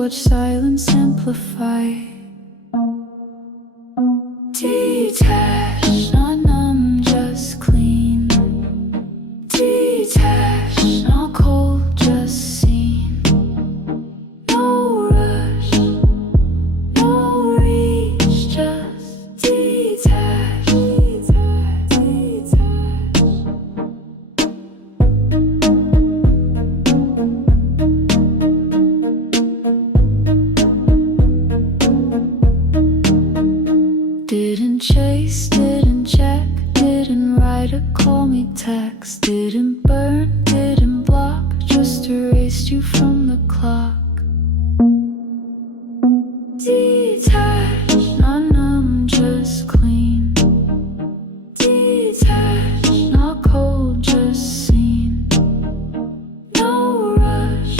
watch silence amplify. Detached, not numb, just clean. Detached, not cold, just seen. No rush, no reach, just detached. Didn't chase, didn't check, didn't write a call me text, didn't burn, didn't block, just erased you from the clock. Detached, not numb, just clean. Detached, not cold, just seen. No rush,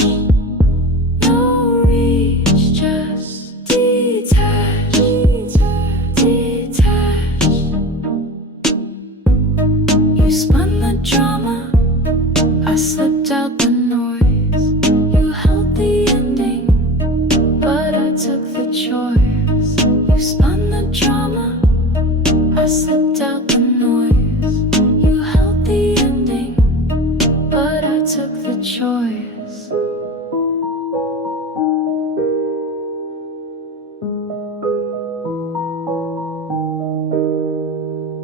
no reach, just detached. You spun the drama, I slipped out the noise. You held the ending, but I took the choice. You spun the drama, I slipped out the noise. You held the ending, but I took the choice.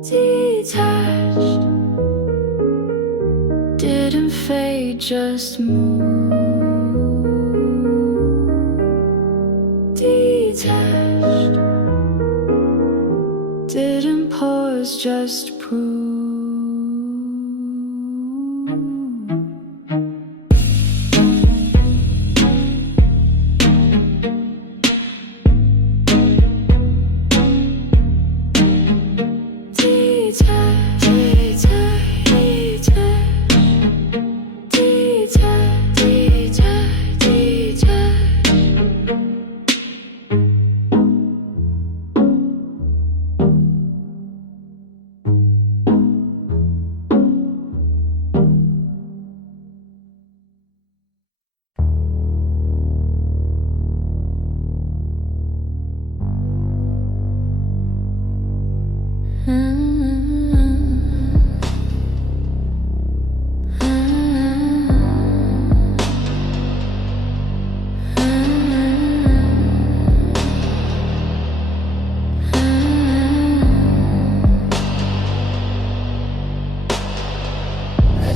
Detached, didn't fade, just move. Detached, didn't pause, just prove.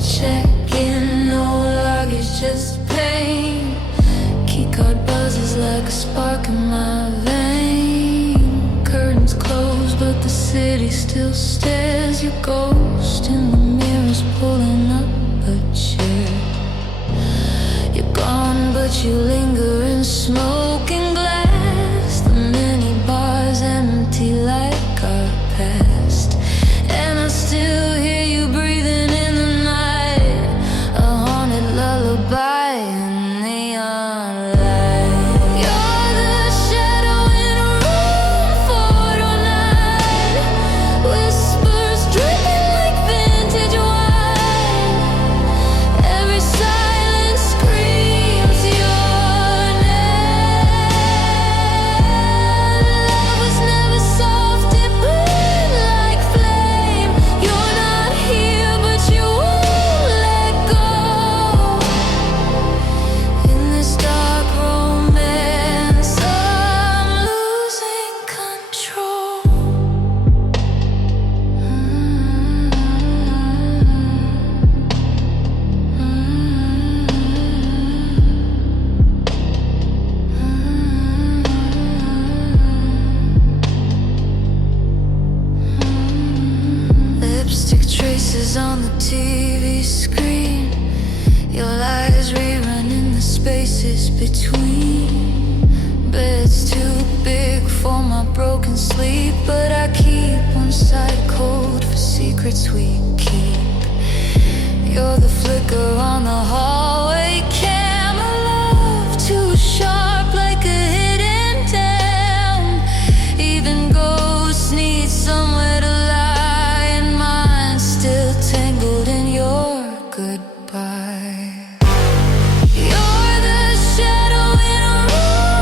Check in, no luggage, just pain. Keycard buzzes like a spark in my vein. Curtains closed, but the city still stares. Your ghost in the mirror's pulling up a chair. You're gone, but you linger in smoking glass. The mini bar's empty like our past, and I still hear you breathing in the night. A haunted lullaby in neon light. You're the shadow in a room 409. Whispers dripping like vintage wine. Every silence screams your name. Love was never soft, it burned like flame. You're not here, but you won't let go. In this dark romance, I'm losing control. Lipstick traces on the TV screen. Your lies rerunning the spaces between. Bed's too big for my broken sleep, but I keep one side cold for secrets we keep. You're the flicker on the hallway camera, love too sharp like a hidden dam. Even ghosts need somewhere to lie, and mine's still tangled in your goodbye. You're the shadow in a room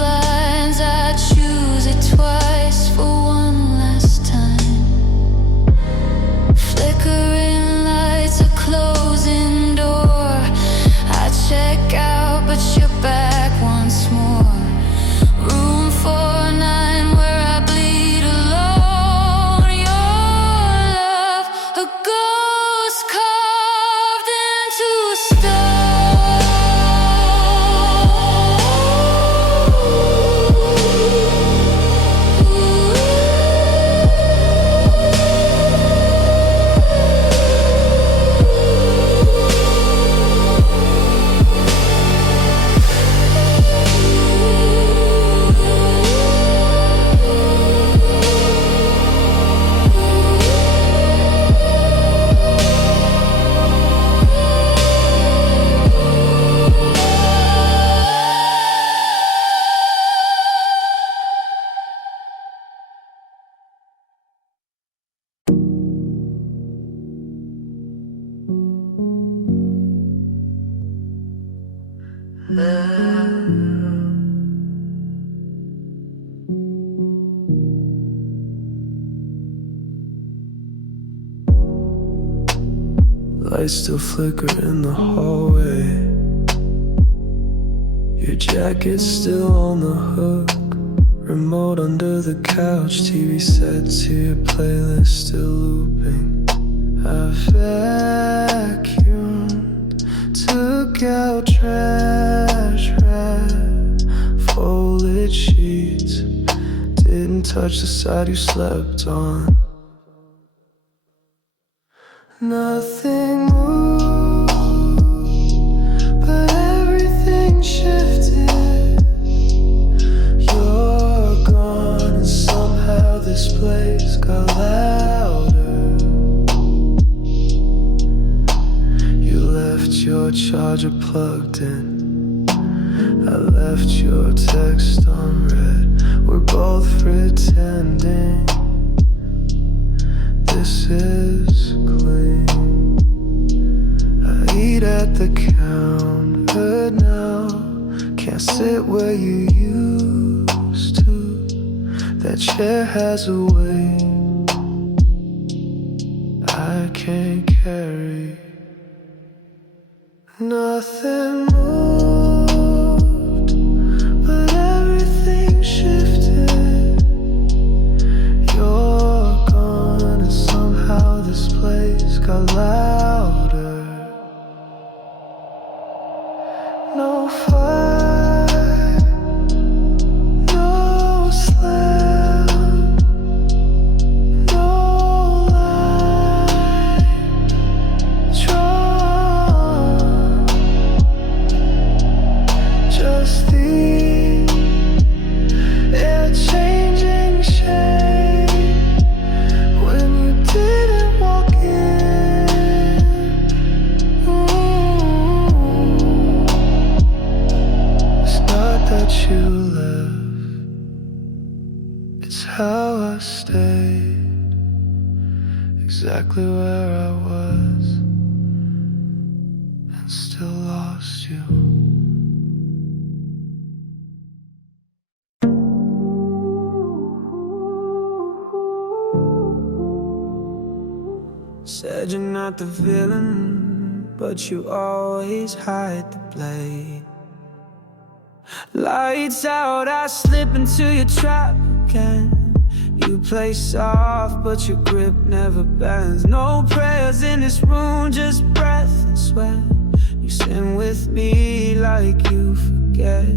blinds, I choose it twice for one last time. Flickering lights, a closing door. I check out, but you're back once more. Room 409 where I bleed alone. Your love, a ghost carved into stone. Lights still flicker in the hallway. Your jacket's still on the hook. Remote under the couch, TV set to your playlist still looping. I vacuumed, took out trash, folded sheets. Didn't touch the side you slept on. Nothing moved, but everything shifted. You're gone and somehow this place got louder. You left your charger plugged in. I left your text unread. We're both pretending this is clean. I eat at the counter now. Can't sit where you used to. That chair has a weight I can't carry. Nothing moved, but everything shifted. You're gone and somehow this place got louder. No fight, no slam, no light drawn. Just the air changing shape when you didn't walk in. It's not that you left, it's how I stayed exactly where I was and still lost you. Said you're not the villain, but you always hide the blade. Lights out, I slip into your trap again. You play soft, but your grip never bends. No prayers in this room, just breath and sweat. You sin with me like you forget.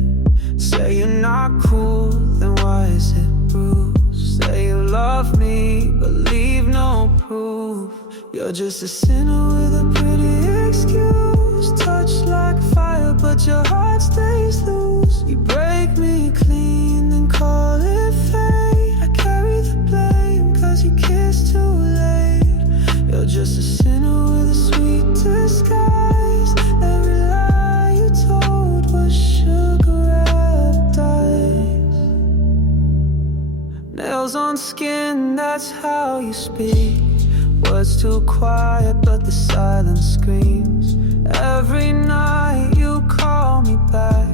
Say you're not cool, then why is it bruised? Say you love me, but leave no proof. You're just a sinner with a pretty excuse. Touch like fire, but your heart stays loose. You break me clean, then call it fate. I carry the blame, cause you kissed too late. You're just a sinner with a sweet disguise. Every lie you told was sugar-wrapped ice. Nails on skin, that's how you speak. Words too quiet, but the silence screams. Every night you call me back,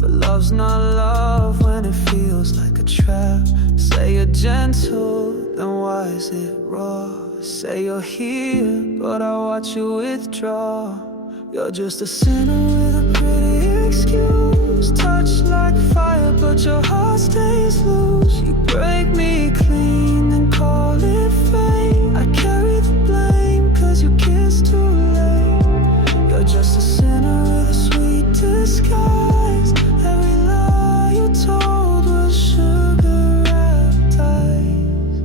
but Love's not love when it feels like a trap. Say you're gentle, then why is it raw? Say you're here, but I watch you withdraw. You're just a sinner with a pretty excuse. Touch like fire, but your heart stays loose. You break me clean and call it fate. I carry the blame, cause you kissed too late. You're just a sinner with a sweet disguise. Every lie you told was sugar wrapped eyes.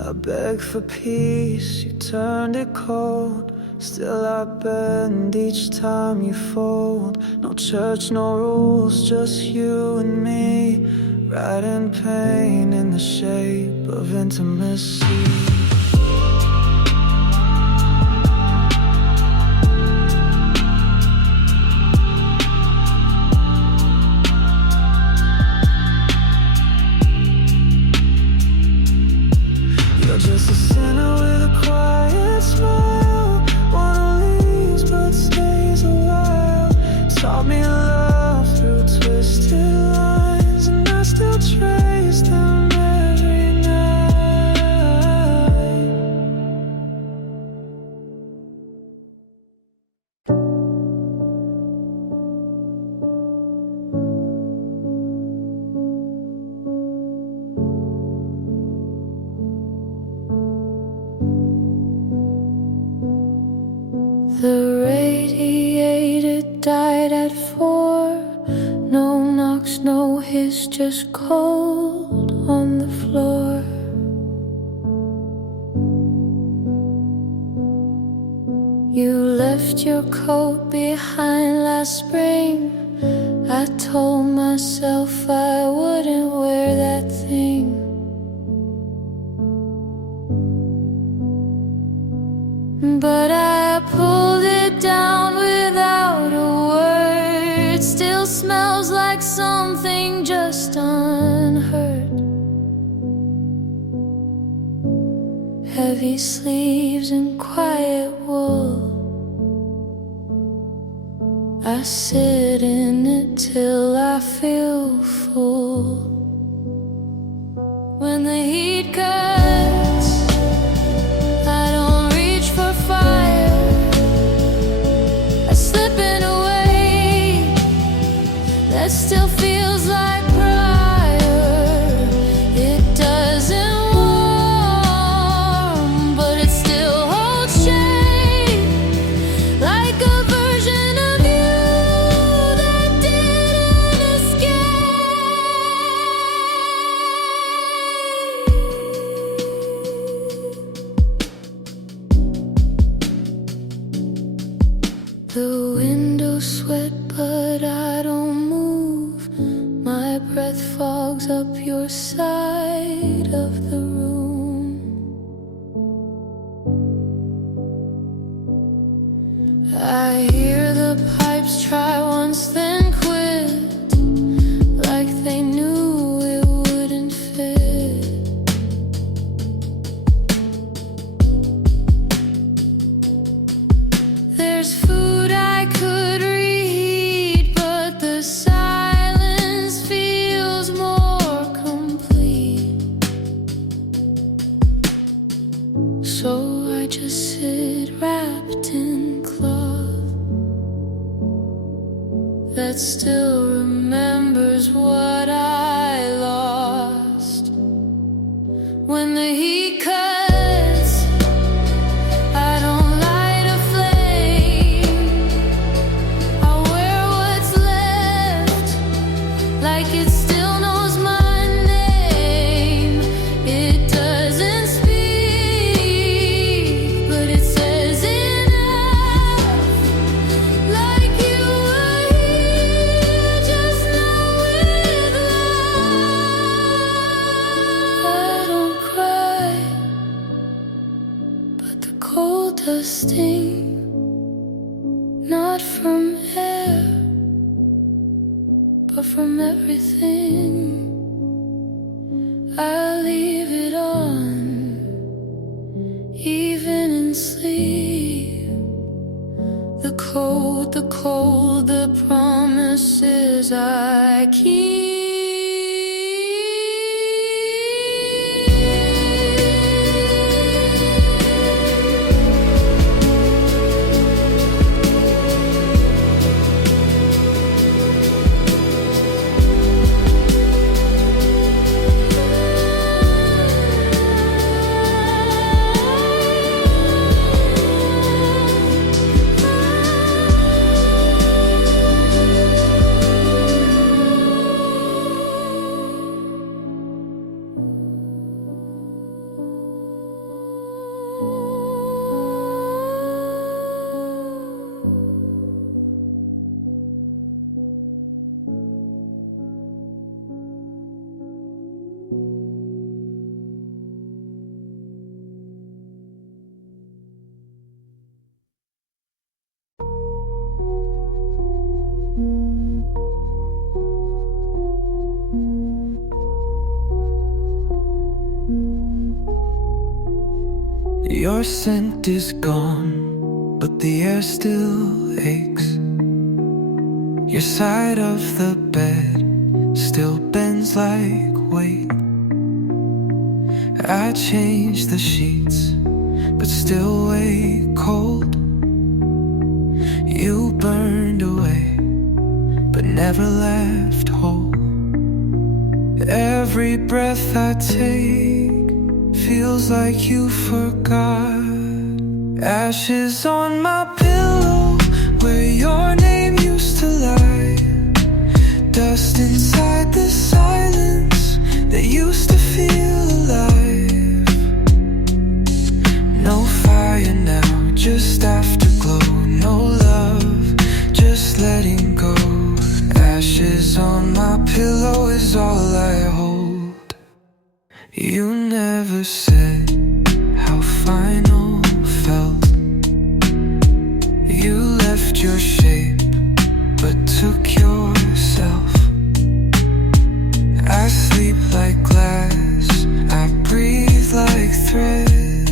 I beg for peace, you turned it cold. Still I bend each time you fold. No church, no rules, just you and me, writing pain in the shape of intimacy. You're just a sinner with a quiet smile. One who leaves but stays a while. Taught me love through twisted lines, and I still trace them every night. The radiator died at 4. No knocks, no hiss, just cold on the floor. You left your coat behind last spring. I told myself I wouldn't wear that thing. But I pulled it down without a word. Still smells like something just unheard. Heavy sleeves and quiet wool. I sit in it till I feel full. When the heat cuts, I don't reach for fire. I slip in a way that still feels like prior. It doesn't warm, but it still holds shade, like a version of you that didn't escape. The windows sweat, but I don't move. My breath fogs up your side of the room. I hear the pipes try once, then quit, like they knew it wouldn't fit. There's food I could reheat, but the silence feels more complete. So I just sit wrapped in cloth that still remembers what I lost. When the heat cuts, I don't light a flame. I wear what's left, like it still knows my name. It doesn't speak, but it says enough. Like you were here, just not with love. I don't cry, but the cold does sting. Not from air, but from everything. I leave it on, even in sleep. The cold, the promise promises I keep. Your scent is gone, but the air still aches. Your side of the bed still bends like weight. I changed the sheets, but still wake cold. You burned away, but never left whole. Every breath I take feels like you forgot. Ashes on my pillow, where your name used to lie. Dust inside the silence that used to feel alive. No fire now, just afterglow. No love, just letting go. Ashes on my pillow is all I hold. You never said how final felt. You left your shape, but took yourself. I sleep like glass, I breathe like thread.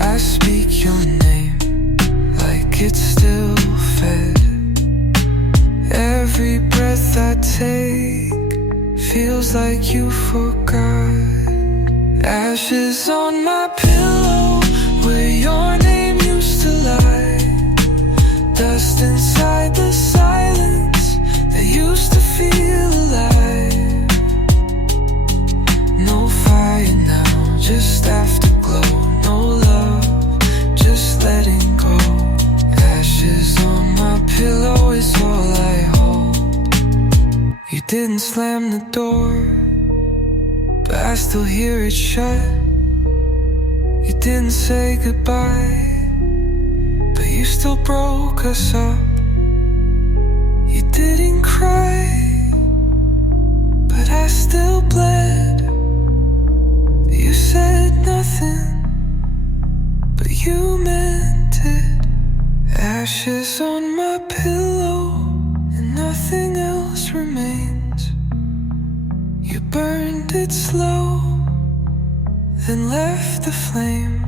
I speak your name like it's still fed. Every breath I take feels like you forgot. Ashes on my pillow, where your name used to lie. Dust inside the silence that used to feel alive. No fire now, just afterglow. No love, just letting go. Ashes on my pillow is all I hold. You didn't slam the door, but I still hear it shut. You didn't say goodbye, but you still broke us up. You didn't cry, but I still bled. You said nothing, but you meant it. Ashes on my pillow, and nothing else remains. You burned it slow, then left the flame.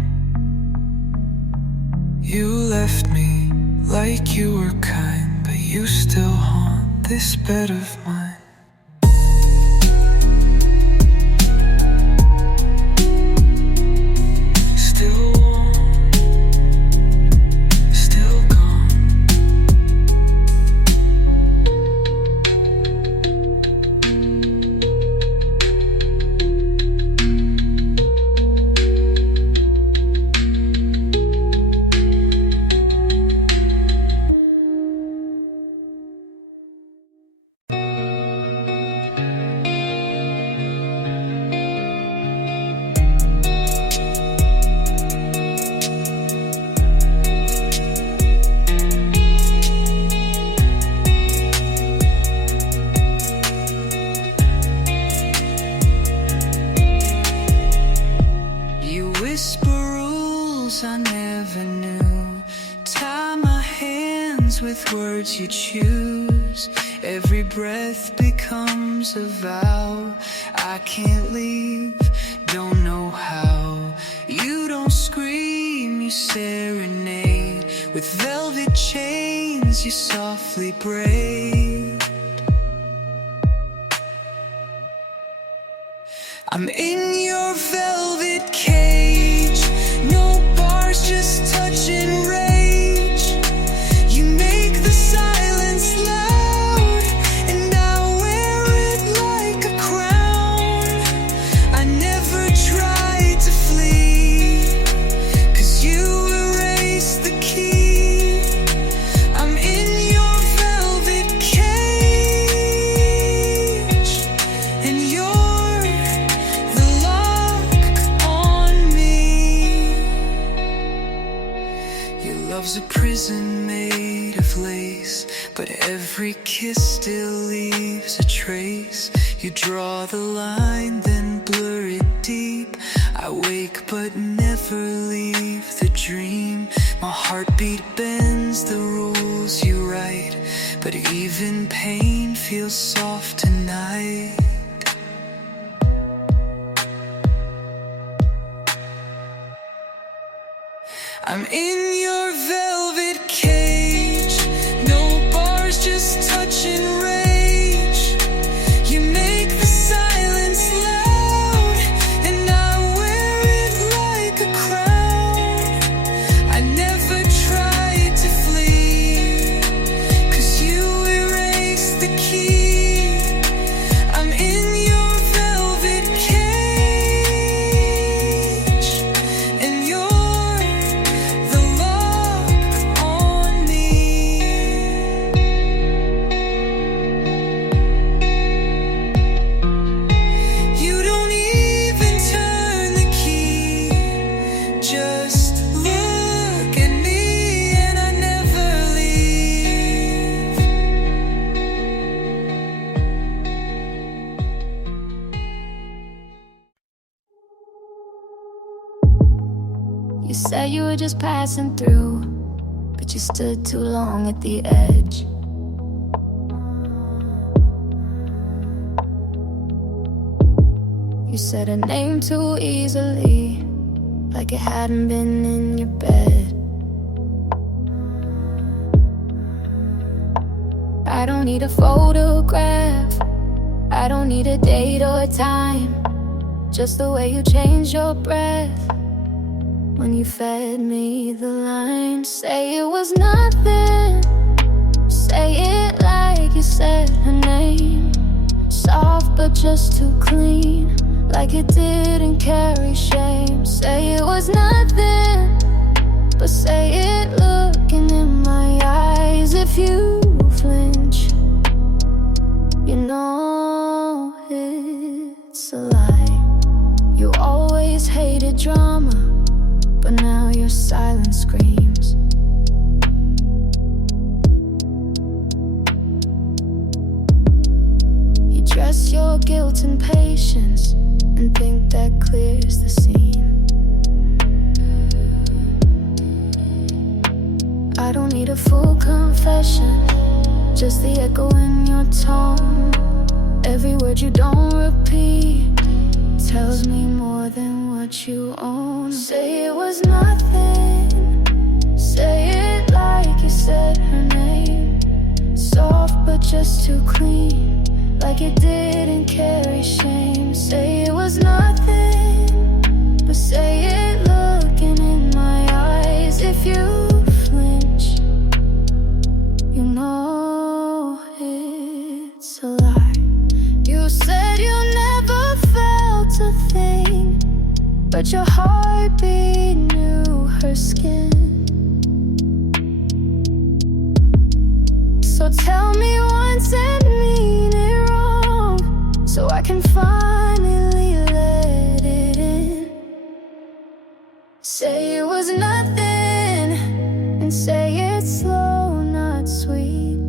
You left me like you were kind, but you still haunt this bed of mine. Still warm, still gone. I never knew. Tie my hands with words you choose. Every breath becomes a vow. I can't leave, don't know how. You don't scream, you serenade With velvet chains you softly braid. I'm in your velvet cage. No bars, just touch and rage. You make the silence loud, and I wear it like a crown. I never tried to flee, 'cause you erased the key. I'm in your velvet cage, and you're the lock on me. Your love's a prison made of lace, but every kiss still leaves a trace. You draw the line, then blur it deep. I wake but never leave the dream. My heartbeat bends the rules you write, but even pain feels soft tonight. I'm in your velvet cage. No bars, just touch and rage. You make the silence loud, and I wear it like a crown. I never tried to flee, 'cause you erased the key. I'm in your velvet cage, and you're the lock on me. You don't even turn the key, just look at me, and I never leave. You said you were just passing through, but you stood too long at the edge. You said a name too easily, like it hadn't been in your bed. I don't need a photograph, I don't need a date or time, just the way you change your breath when you fed me the line. Say it was nothing, say it like you said her name. Soft but just too clean, like it didn't carry shame. Say it was nothing, but say it looking in my eyes. If you flinch, you know it's a lie. You always hated drama, but now your silence screams. You dress your guilt and patience and think that clears the scene. I don't need a full confession, just the echo in your tone. Every word you don't repeat tells me more than what you own. Say it was nothing, say it like you said her name. Soft but just too clean, like it didn't carry shame. Say it was nothing, but say it looking in my eyes. If you flinch, you know it's a lie. You said you never felt a thing, but your heartbeat knew her skin. So tell me once and mean it wrong, so I can finally let it in. Say it was nothing, and say it slow, not sweet.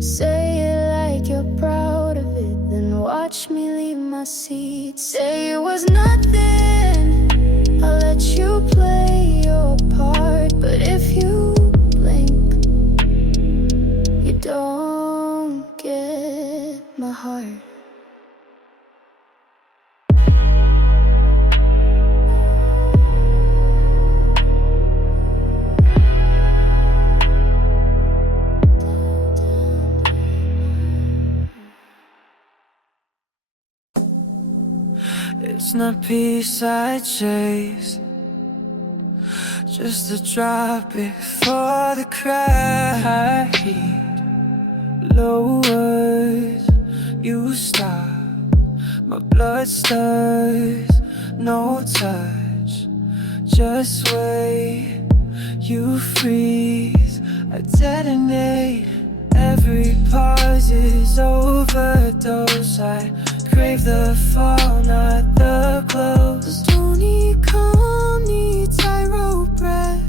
Say it like you're proud of it, then watch me leave my seat. Say it was nothing, I'll let you play your part. But if you blink, you don't get my heart. It's not peace I chase, just a drop before the crack. Heat lowers, you stop, my blood stirs. No touch, just wait. You freeze, I detonate. Every pause is overdose. I crave the fall, not the close. Don't need calm, need tightrope breath.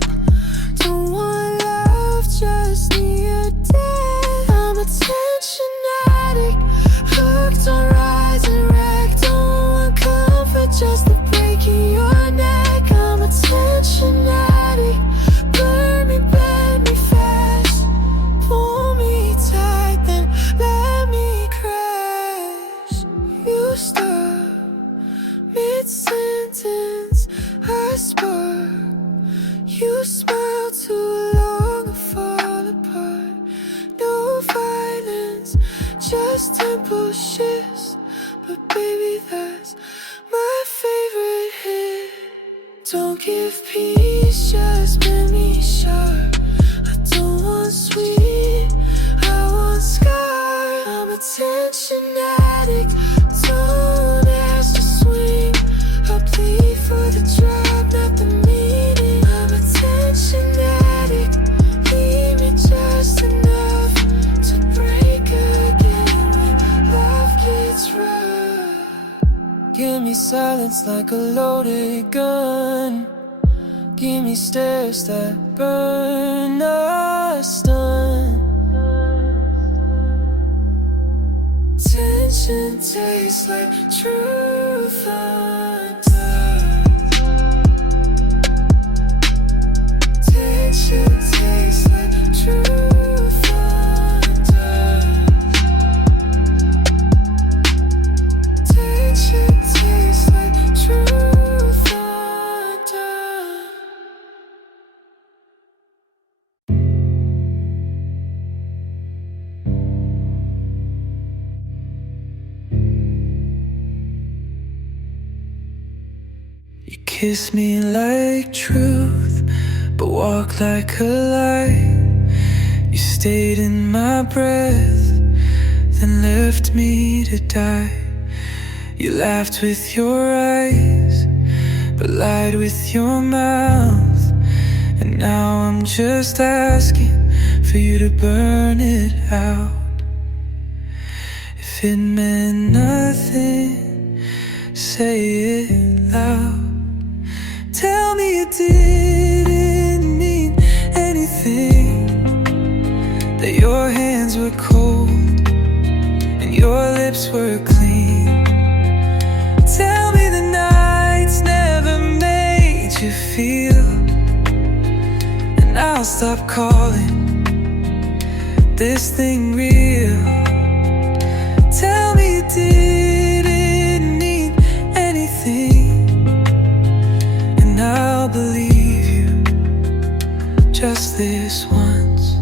Don't want love, just need a death. I'm a tension addict, hooked on rise and wreck. Don't want comfort, just the break in your neck. I'm a tension addict, burn me, bend me fast. Pull me tight, then let me crash. You stop mid-sentence, I spark. You smile too long and fall apart. No violence, just tempo shifts. But baby, that's my favorite hit. Don't give peace, just make me sharp. I don't want sweet, I want scar. I'm a tension addict, don't ask to swing. I plead for the drop, not the meaning. I'm a tension addict, leave me just enough to break again when love gets rough. Give me silence like a loaded gun. Give me stares that burn us done. Tension tastes like truth undone. Tension tastes like truth undone. Tension tastes like truth undone. You kiss me like truth, but walk like a lie. You stayed in my breath, then left me to die. You laughed with your eyes, but lied with your mouth. And now I'm just asking for you to burn it out. If it meant nothing, say it loud. Tell me it didn't mean anything, that your hands were cold and your lips were clean. Tell me the nights never made you feel, and I'll stop calling this thing real. Tell me it didn't mean anything, I'll believe you just this once.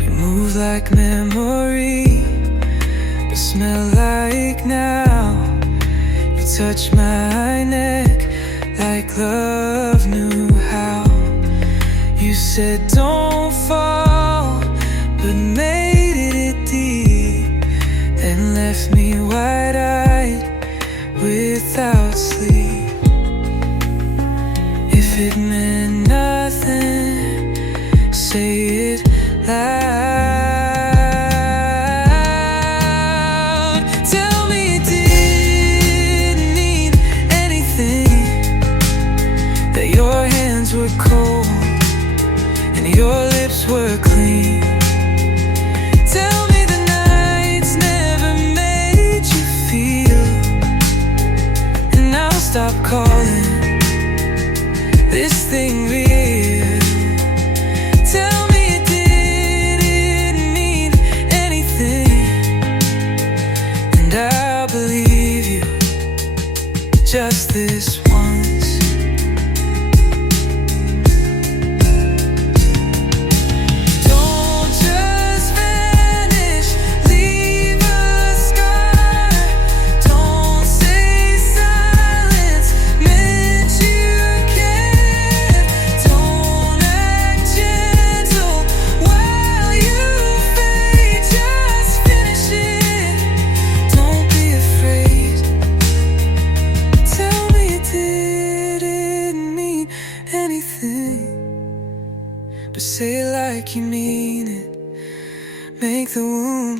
You move like memory, but smell like now. You touch my neck like love knew how. You said don't fall, but made it deep, then left me wide-eyed without sleep. If it meant nothing, say it loud. Tell me it didn't mean anything, that your hands were cold and your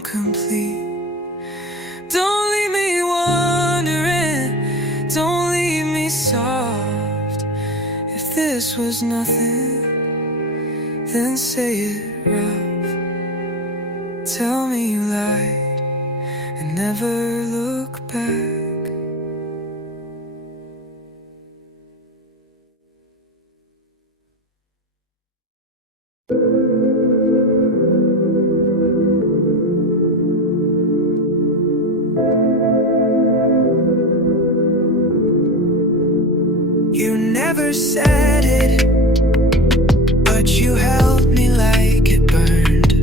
complete. Don't leave me wondering, don't leave me soft. If this was nothing, then say it rough. Tell me you lied and never look back. You never said it, but you held me like it burned.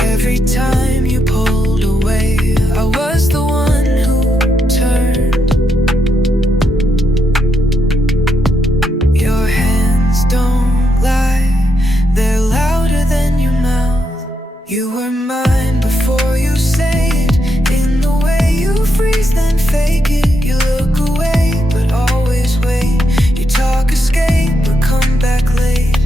Every time you pulled away, I was the one who turned. Your hands don't lie, they're louder than your mouth. You were mine before you say it, in the way you freeze then fake it. You look away, but always wait. You talk escape, but come back late.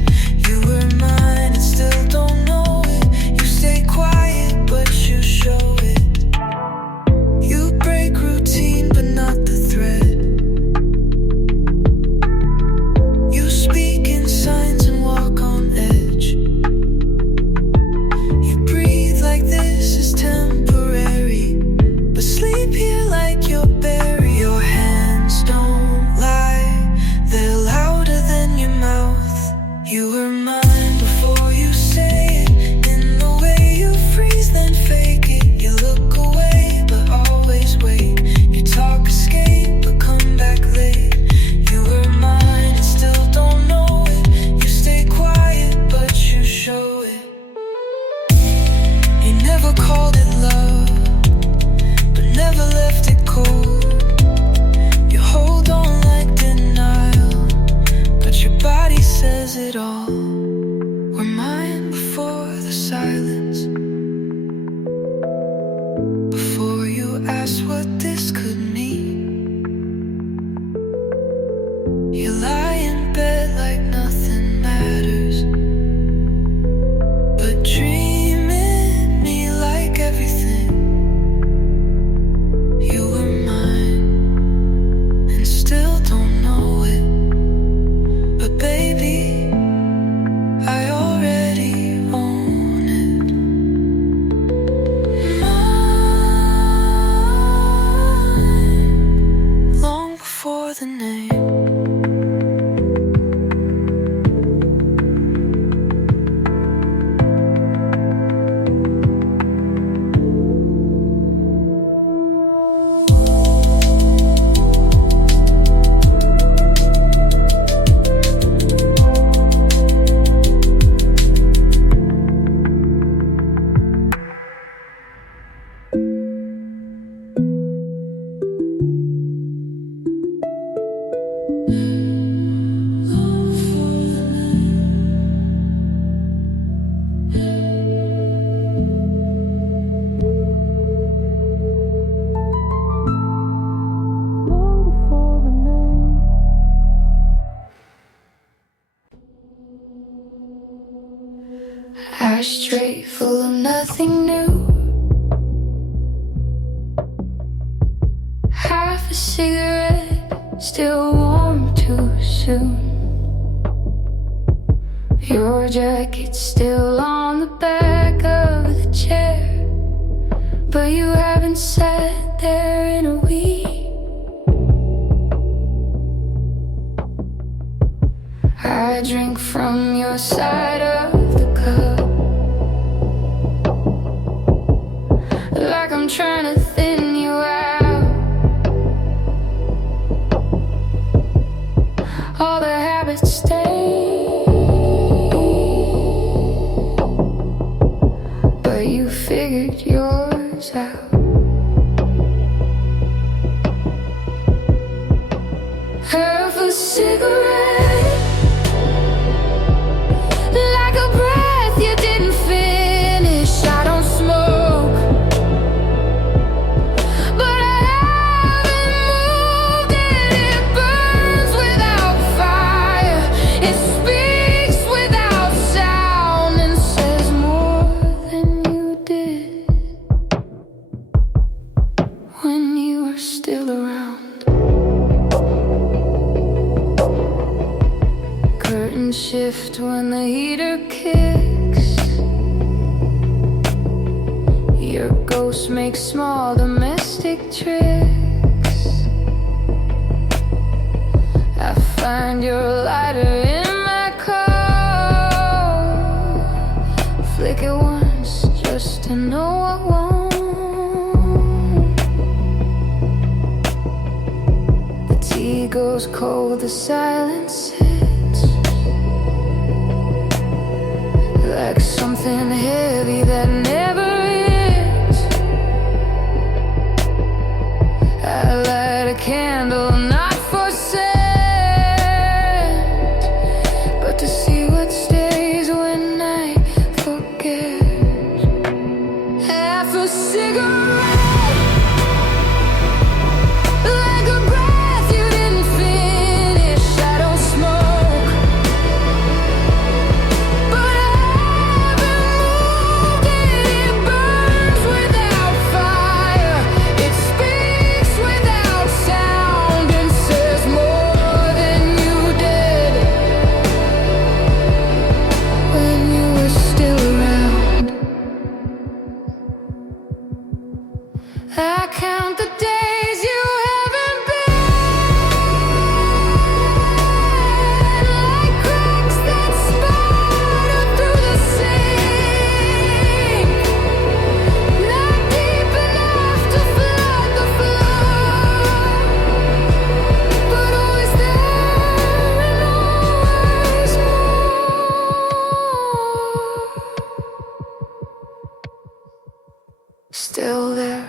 You were mine and still don't know it. You stay quiet, but you show it. You break routine, but not the thread. You speak in signs and walk on edge. You breathe like this is temporary, but sleep here like you're buried. Your hands don't lie, they're louder than your mouth. You were mine before you say it, in the way you freeze then fake it. You look away, but always wait. You talk escape, but come back late. You were mine and still don't know it. You stay quiet, but you show it. You never called it love, but never left it cold. You hold on like denial, but your body says it all. We're mine before the silence, before you asked what this could mean. You lie in bed like nothing matters, but dreaming me like everything. You were mine and still don't know it, but baby, I already own it. Mine, long before the name. Ashtray full of nothing new. Half a cigarette, still warm too soon. Your jacket's still on the back of the chair, but you haven't sat there in a week. I drink from your side of the cup, like I'm trying to thin you out. All the habits stay, but you figured yours out. Half a cigarette, like a breath you didn't finish. I don't smoke, but I haven't moved it. It burns without fire, it speaks without sound, and says ghosts make small domestic tricks. I find your lighter in my coat. Flick it once just to know I won't. The tea goes cold, the silence sits like something heavy that never ends. I light a candle not for scent, but to see what stays when I forget. Half a cigarette, like a breath you didn't finish. I don't smoke, but every move it burns without fire. It speaks without sound and says more than you did when you were still around. I count the days you haven't been, like cracks that spider through the sink, not deep enough to flood the floor, but always there and always more. Still there,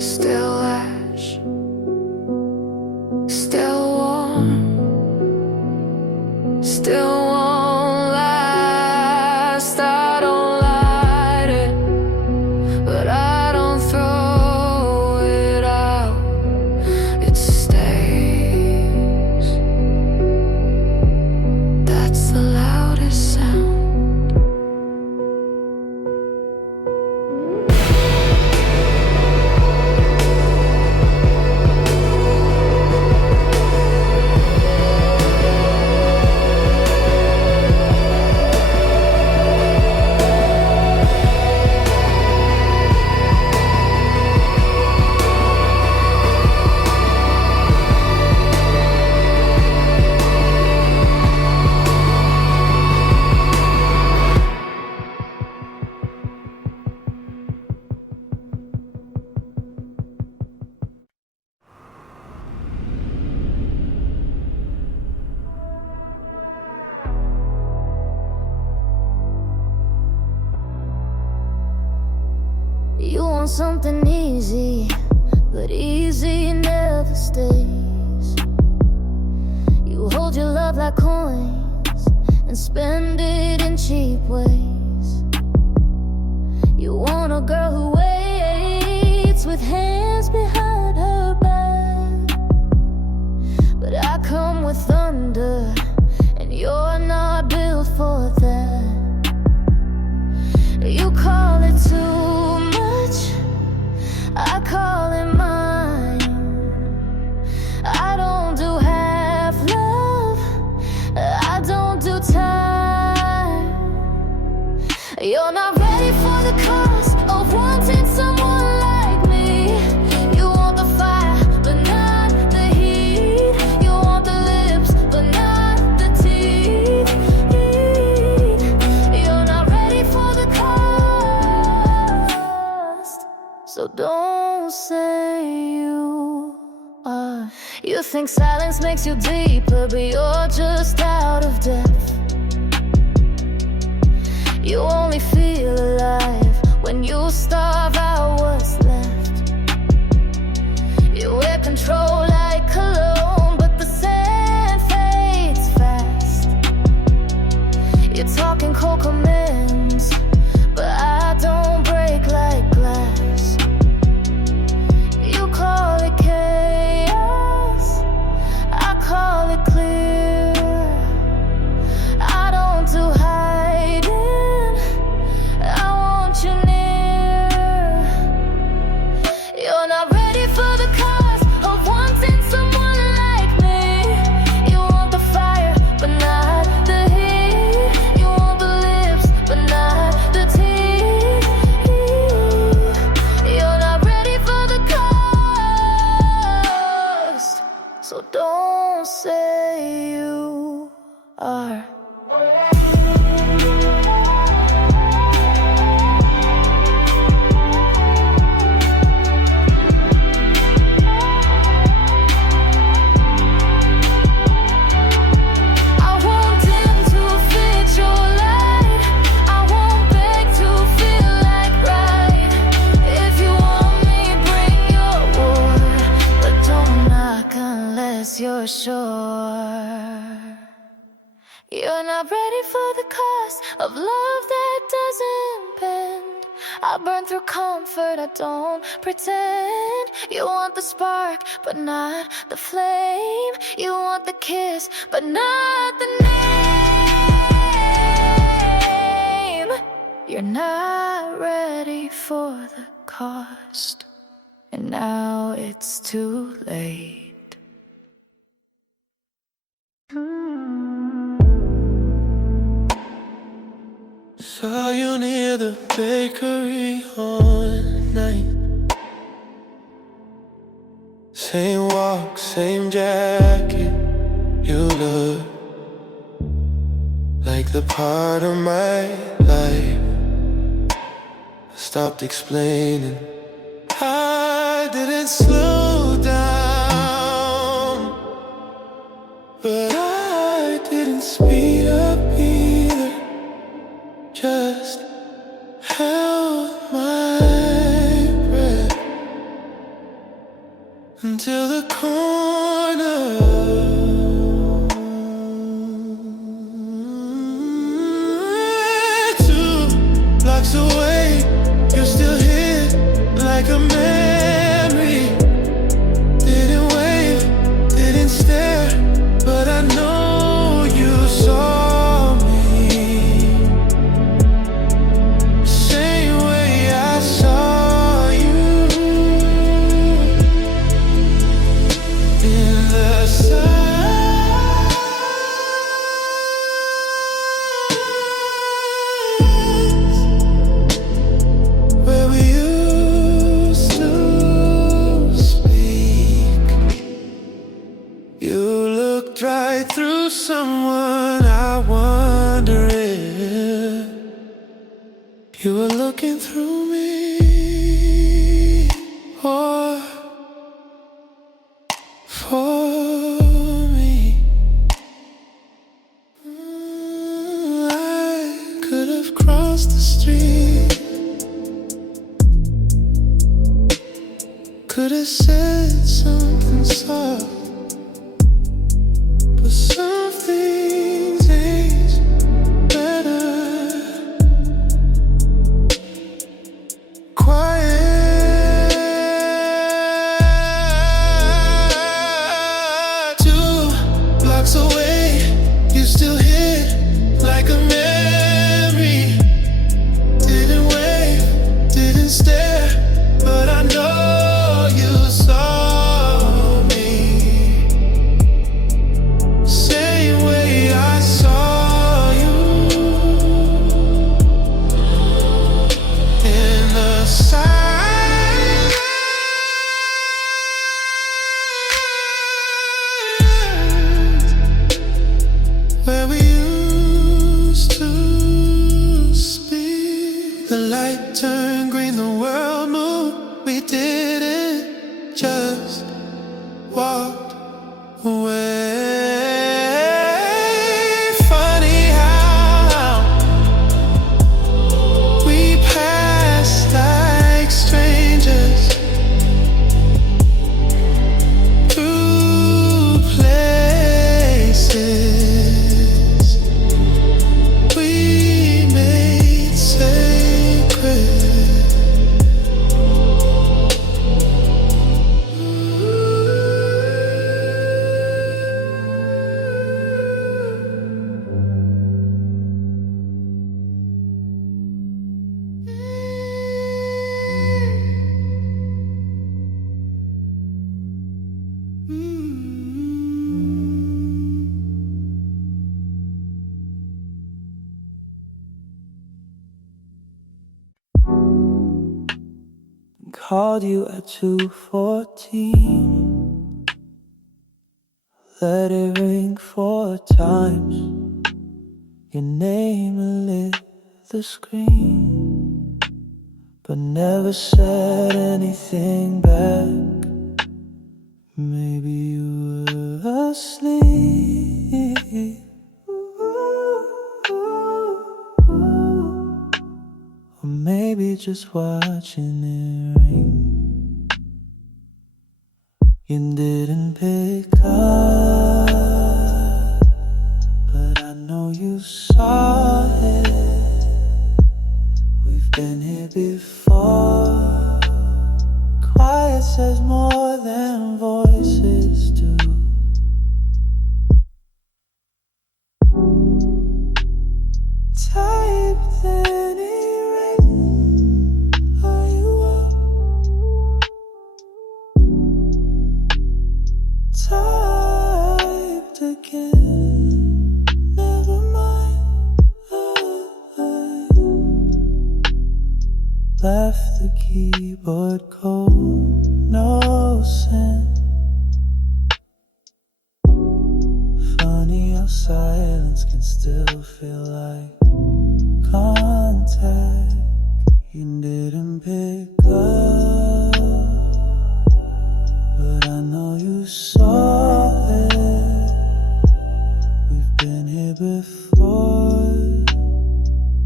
still ash, still warm, still won't last. I don't light it, but I don't throw it out. It stays. That's the loudest sound. You want something easy, but easy never stays. You hold your love like coins and spend it in cheap ways. You want a girl who waits with hands behind her back, but I come with thunder and you're not built for that. You call it too much, I call it mine. I don't do half love, I don't do time. You're not ready for the cost of wanting someone like me. You want the fire, but not the heat. You want the lips, but not the teeth. You're not ready for the cost, so don't say you are. You think silence makes you deeper, but you're just out of depth. You only feel alive when you starve out what's left. You wear control like cologne, but the sand fades fast. You're talking cold commands, but I don't break like glass. You call it chaos, I call it clear. I don't do hiding, I want you near. You're not ready for the cost of wanting someone like me. You want the fire, but not the heat. You want the lips, but not cost of love that doesn't bend. I burn through comfort, I don't pretend. You want the spark, but not the flame. You want the kiss, but not the name. You're not ready for the cost, and now it's too late. Saw you near the bakery one night. Same walk, same jacket. You look like the part of my life I stopped explaining. I didn't slow down, but I didn't speed up either. Just held my breath until the corner. 2 blocks away, you're still here like a memory. Didn't wave, didn't stare, but I know you saw me. Same way I saw you in the silence where we used to speak. You looked right through someone. I wonder if you were looking through me, or for me. I could have crossed the street, could have said something soft, but some things age better quiet. 2 blocks away, you still hit like a memory. Didn't wave, didn't stare, but I know you saw me. Same way I saw you in the silence where we used to speak. The light turned green, the world moved. We didn't just walk away. Funny how we passed like strangers through places we made sacred. Called you at 2:14. Let it ring 4 times. Your name lit the screen, but never said anything back. Maybe you were asleep, or maybe just watching it ring. You didn't pick up, but I know you saw before. Quiet says more than voices do. Typed any written, are you up? Typed again, never mind. Left the keyboard cold, no scent. Funny how silence can still feel like contact. You didn't pick up, but I know you saw it. We've been here before.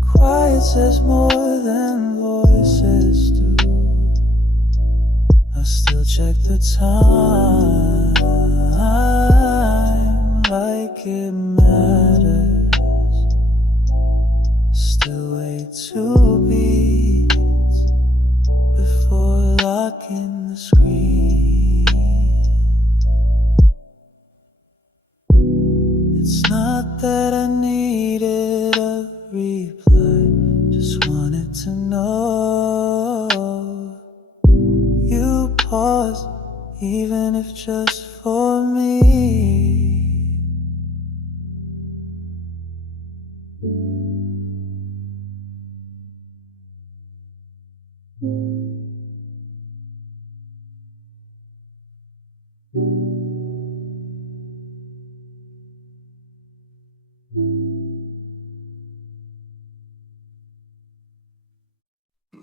Quiet says more than voices do. I still check the time like it matters. Still wait 2 beats before locking the screen. It's not that I needed a reply, just wanted to know you paused, even if just for me.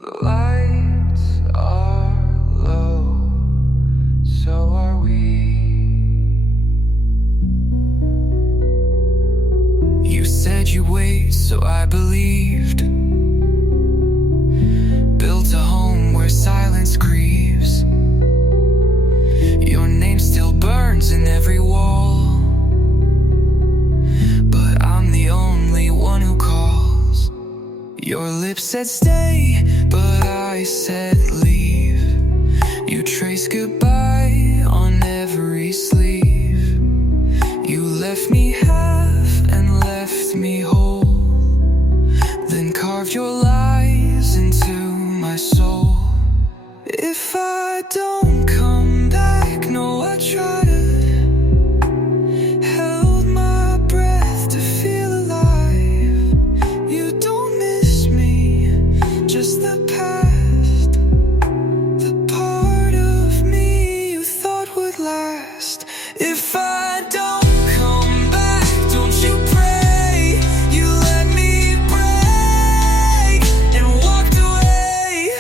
The lights are low, so are we. You said you'd wait, so I believed. Built a home where silence grieves. Your name still burns in every wall, but I'm the only one who calls. Your lips said stay, but I said leave. You traced goodbye on every sleeve. You left me half and left me whole, then carved your lies into my soul. If I don't come back, no, I tried. Held my breath to feel alive. You don't miss me, just the past, the part of me you thought would last. If I don't come back, don't you pray. You let me break and walked away.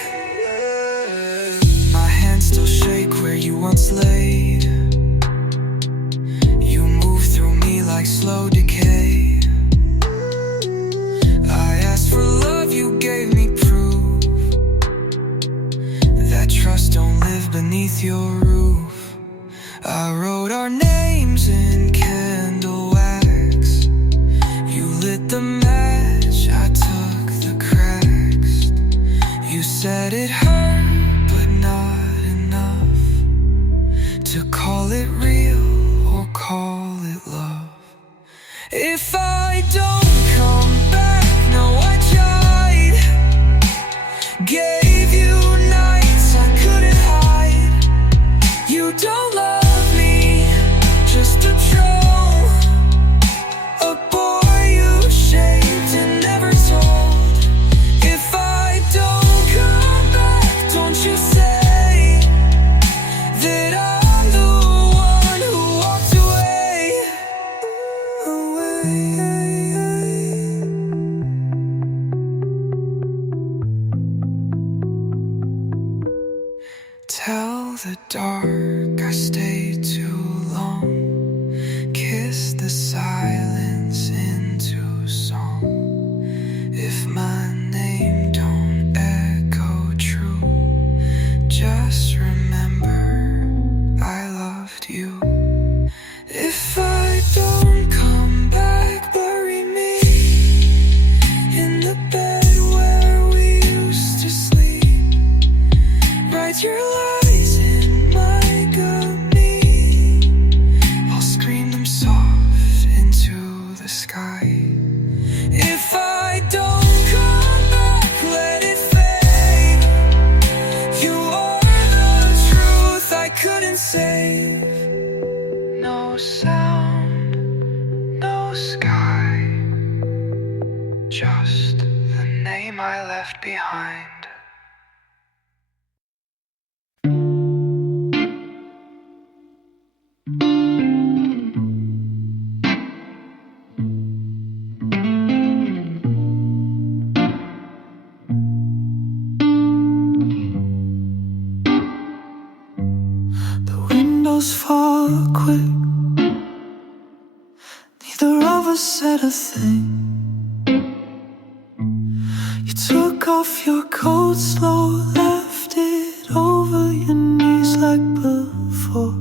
My hands still shake where you once laid. You move through me like slow decay. I asked for love, you gave me proof that trust don't live beneath your roof. I wrote our names in candle wax. You lit the match, I took the cracks. You said it hurt, but not enough to call it real or call it love. If I don't come back, no, I tried. Gave you nights I couldn't hide. You don't love me, just a troll, a boy you shaped and never told. If I don't come back, don't you say that I'm the one who walked away. Tell the dark I stayed too long. Kiss the silence into song. If my name don't echo true, just remember I loved you. If I don't come back, bury me in the bed where we used to sleep. dream I left behind. The windows fall quick. Neither of us said a thing. You took off your coat slow, left it over your knees like before.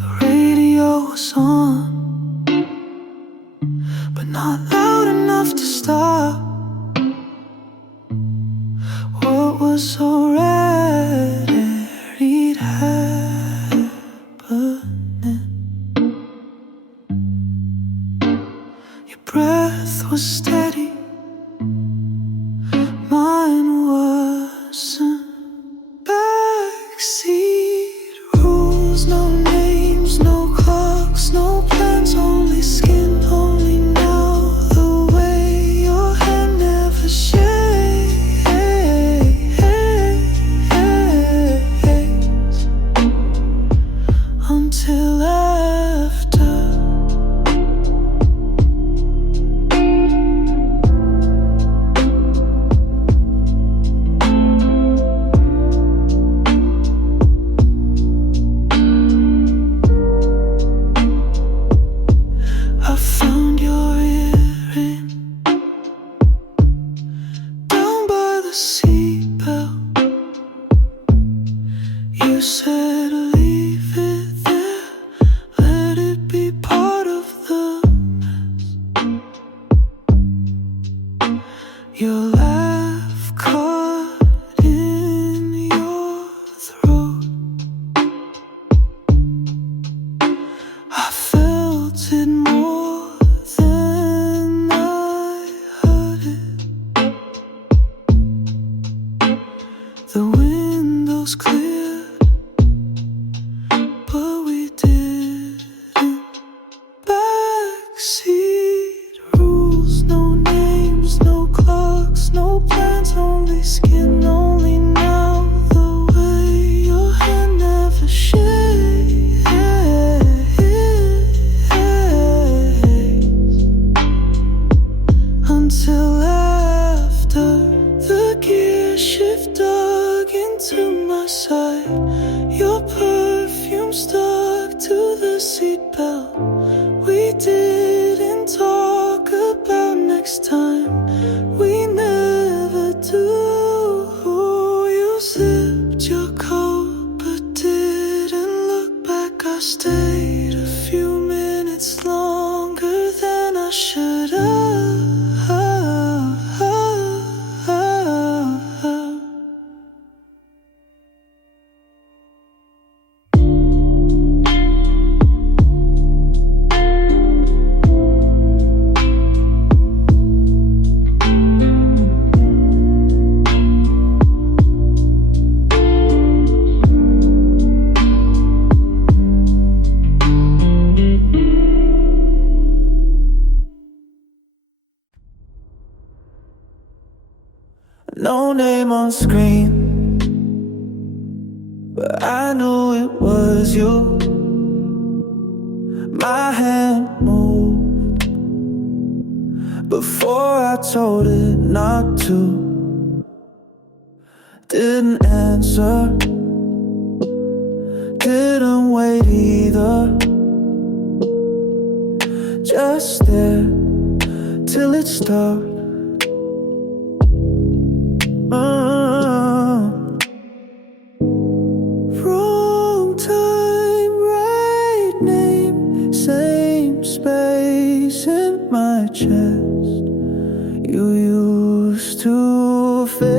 The radio was on, but not loud enough to stop what was already happening. Your breath was steady, mine wasn't. Backseat rules, no names, no clocks, no plans, only skin, only now. The way your hand never shakes until after. I found your earring down by the seatbelt. You said leave it there, let it be part of the mess. Your laugh caught in your throat. I felt it more than I heard it. The windows cleared, but we didn't. Backseat rules, no names, no clocks, no plans, only skin, only now. The way your hand never shakes until after. The gear shift dug into my side. Your perfume stuck to the seatbelt. We didn't talk about next time. We never do. You zipped your coat but didn't look back. I stayed a few minutes longer than I should have. No name on screen, but I knew it was you. My hand moved before I told it not to. Didn't answer, didn't wait either. Just there till it stopped. Wrong time, right name, same space in my chest. You used to fail.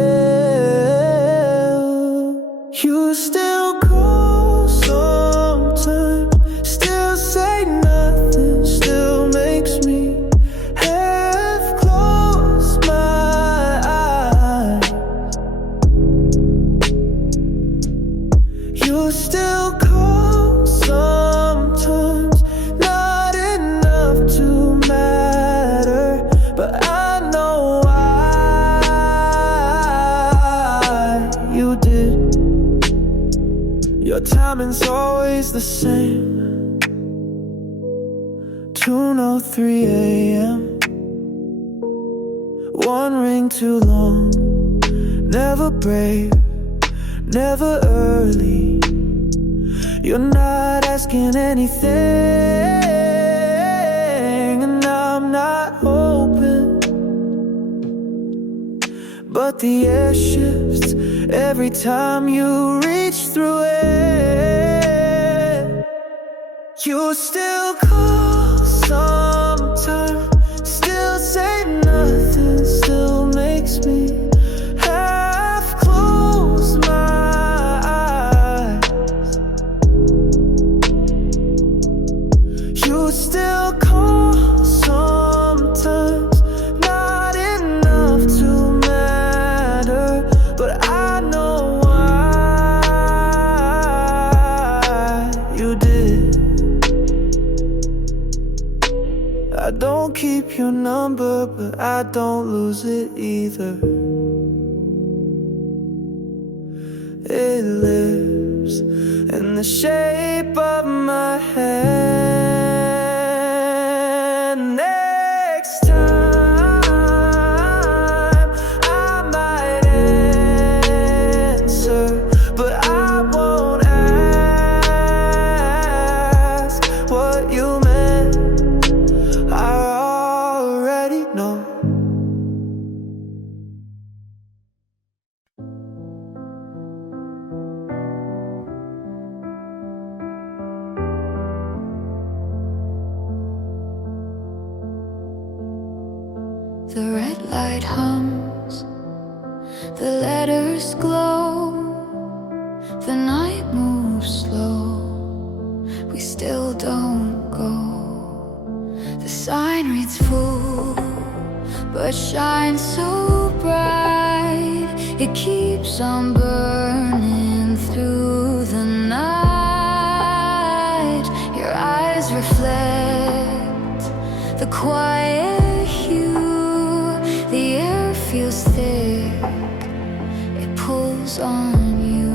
You still call sometimes, still say nothing, still makes me half close my eyes. You still call sometimes, not enough to matter, but I know timing's always the same. 2:03 a.m. One ring too long. Never brave, never early. You're not asking anything, and I'm not hoping. But the air shifts every time you reach through it. You still call sometimes, still say nothing, still makes me half close my eyes. You still call sometimes, not enough to matter, but I know why you did. I don't keep your number, but I don't lose it either. It lives in the shape of my hand. Next time I might answer, but I won't ask what you meant. I already know. The red light hums, the letters glow, the night moves slow, we still don't go. The sign reads full, but shines so bright, it keeps on burning through the night. Your eyes reflect the quiet hue. The air feels thick, it pulls on you.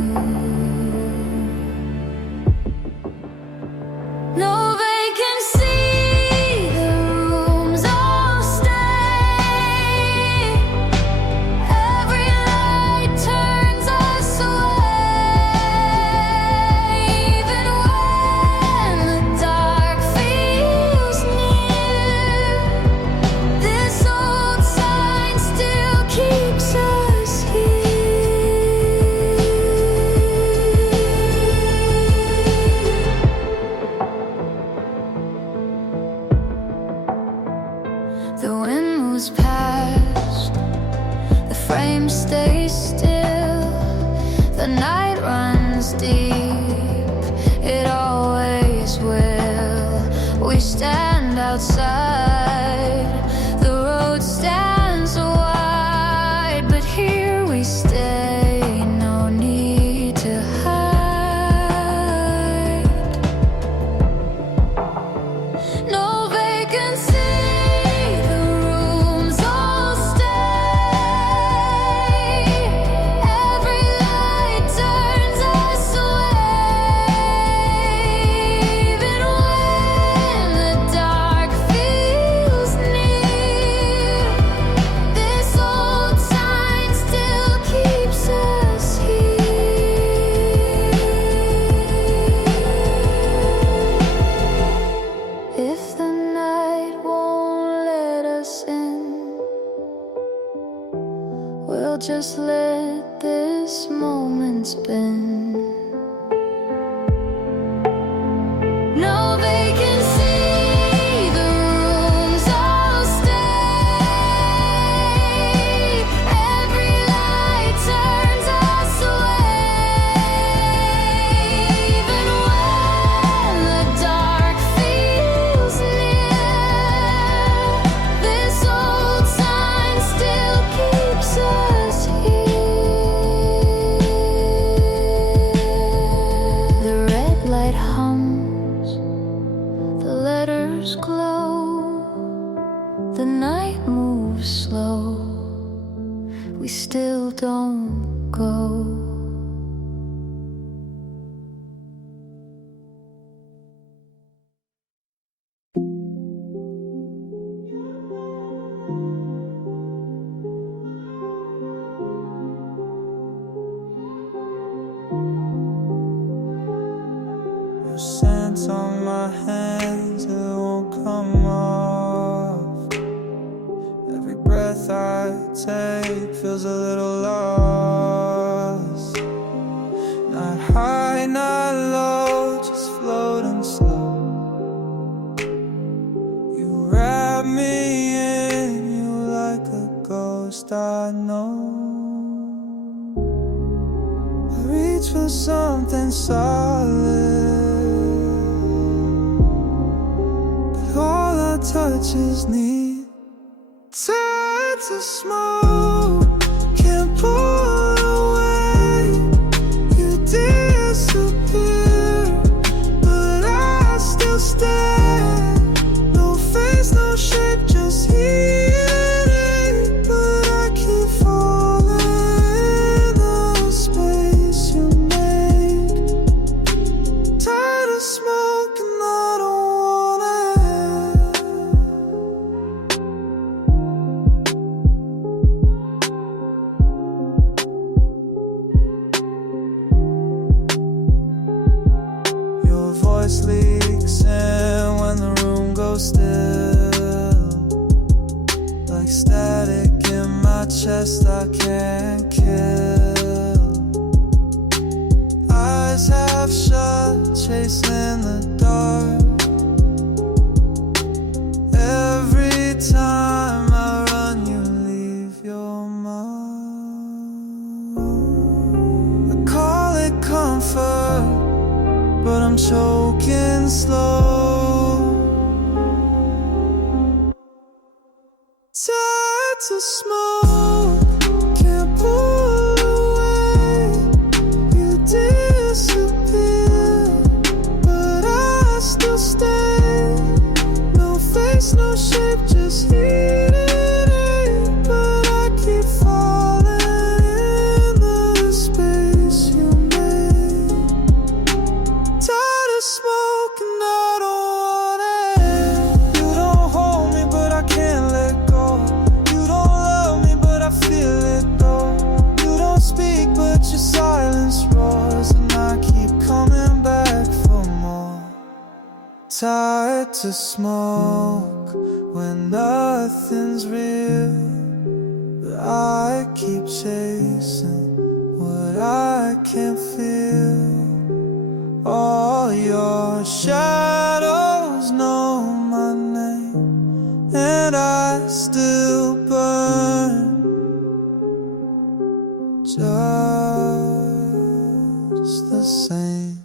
No vacancy, the rooms all stay. Every light turns us away. Even when the dark feels near, this old sign still keeps us here. The wind moves past, the frame stays still, the night runs deep, it always will. We stand outside, the road stands wide, but here we stay, no need to hide. No vacancy, the rooms all stay. Every light turns us away. Even when the dark feels near, this old sign still keeps us here. If the night won't let us in, we'll just let this moment spin. No vacancy, the rooms all stay. Every light turns us away. Even when the dark feels near, this old sign still keeps us here. The red light hums, the letters glow, the night moves slow, we still don't go. scent on my hands, it won't come off. Every breath I take feels a little lost. Not high, not low, just floating slow. You wrap me in you like a ghost I know. I reach for something solid, but all I touch is need. Tired to smoke, can't pull away. You disappear, but I still stay. No face, no shape, just heat. But I keep falling in the space you make. Tired of smoking, I don't want it. Your voice leaks in when the room goes still. Like static in my chest I can't kill. Eyes half shut, chasing the dark. Every time I run, you leave your mark. I call it comfort, but I'm choking slow. Tired to smoke, can't pull away. You disappear, but I still stay. No face, no shape, just heat. But I keep falling in the space you made. Tired of smoking, I don't want it. You don't hold me, but I can't let go. You don't love me, but I feel it though. You don't speak, but your silence roars, and I keep coming back for more. Tired to smoke when nothing's real, but I keep chasing what I can't feel. All your shadows know my name, and I still burn just the same.